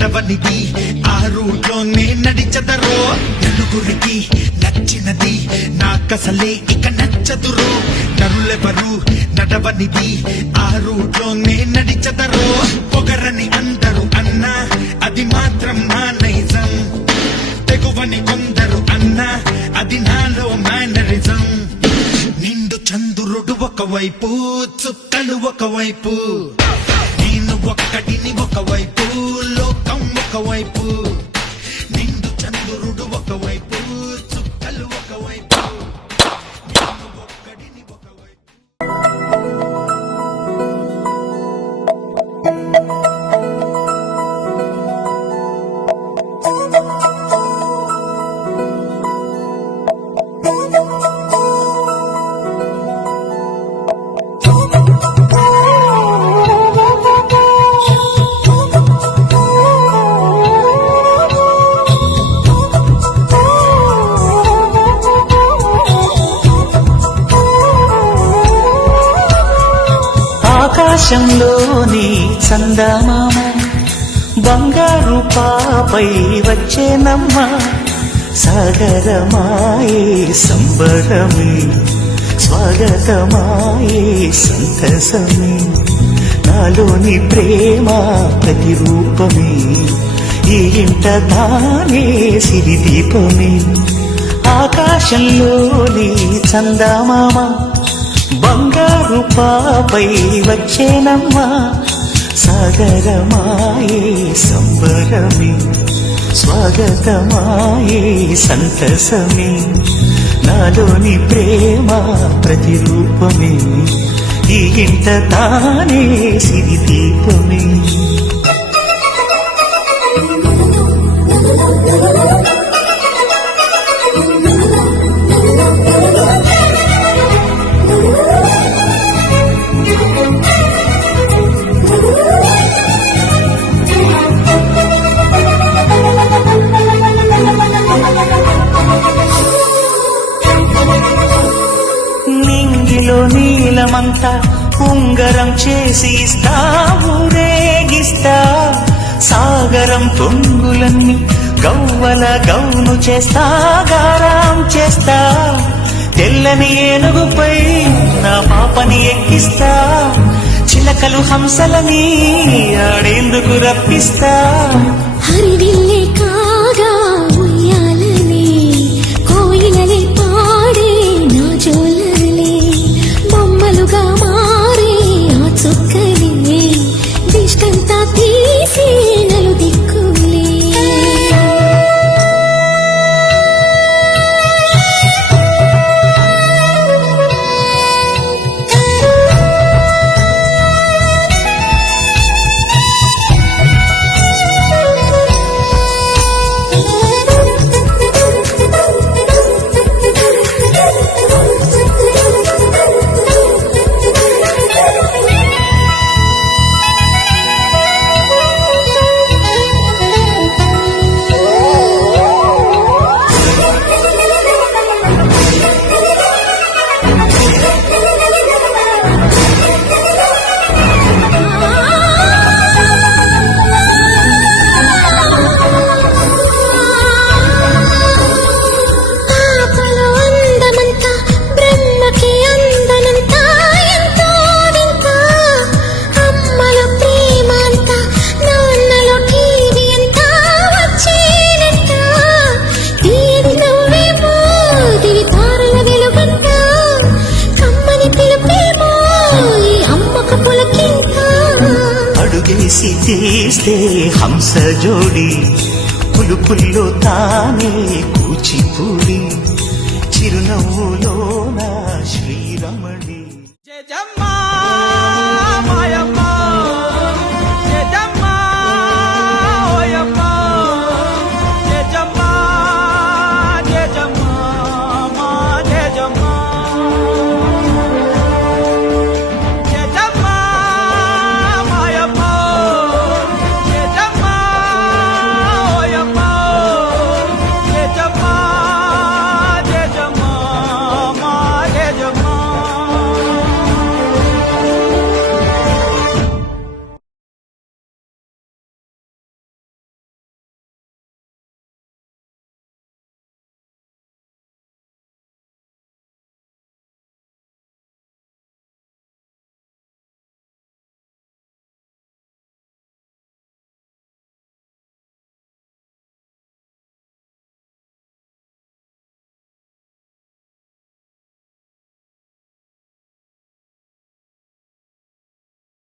నడవనిది ఆ రూట్లోనే నడిచదరో నలుగురికి నచ్చినది నాకసలే ఇక నచ్చదురో నరులెవరు నడవనిది ఆ రూట్లోనే నడిచదరో పొగరని అందరూ అన్నా అది మాత్రం నా నైజం తెగువని కొందరు అన్నా అది నాలో మేనరిజం నిండు చంద్రుడు ఒకవైపు చుక్కలు ఒకవైపు నేను ఒక్కటిని ఒకవైపు లోకం ఒకవైపు నిండు చంద్రుడు ఒకవైపు చుక్కలు ఒకవైపు నేను ఒక్కటిని ఒకవైపు ఆకాశంలోని చందమామ బంగారు పాపై వచ్చేనమ్మ సాగరమాయే సంబరమే స్వాగతమాయే సంతసమే నాలోని ప్రేమ ప్రతిరూపమే ఈ ఇంట తానే సిరిదీపమే ఆకాశంలోని చందమామ బంగారు పాపై వచ్చేనమ్మా సాగరమాయే సంబరమే స్వాగతమాయే సంతసమే నాలోని ప్రేమ ప్రతిరూపమే ఈ ఇంట తానే సిరిదీపమే నీలమంతా ఉంగరం చేసి ఇస్తా ఊరేగిస్తా సాగరం పొంగులన్నీ గవ్వల గౌను చేస్తా గారం చేస్తా తెల్లని ఏనుగుపై నా పాపని ఎక్కిస్తా చిలకలు హంసలని ఆడేందుకు రప్పిస్తా హరివిల్లే కాగా ఉయ్యాలని కోయిలలే పాడే నా జోలలే బొమ్మలుగా మారే ఆ చుక్కలే దిష్టంతా తీసి నలు దిక్కులే అడుగేసి తీస్తే హంస జోడి పులుపుల్లో తానే కూచిపూడి చిరునవ్వులోన శ్రీరమణ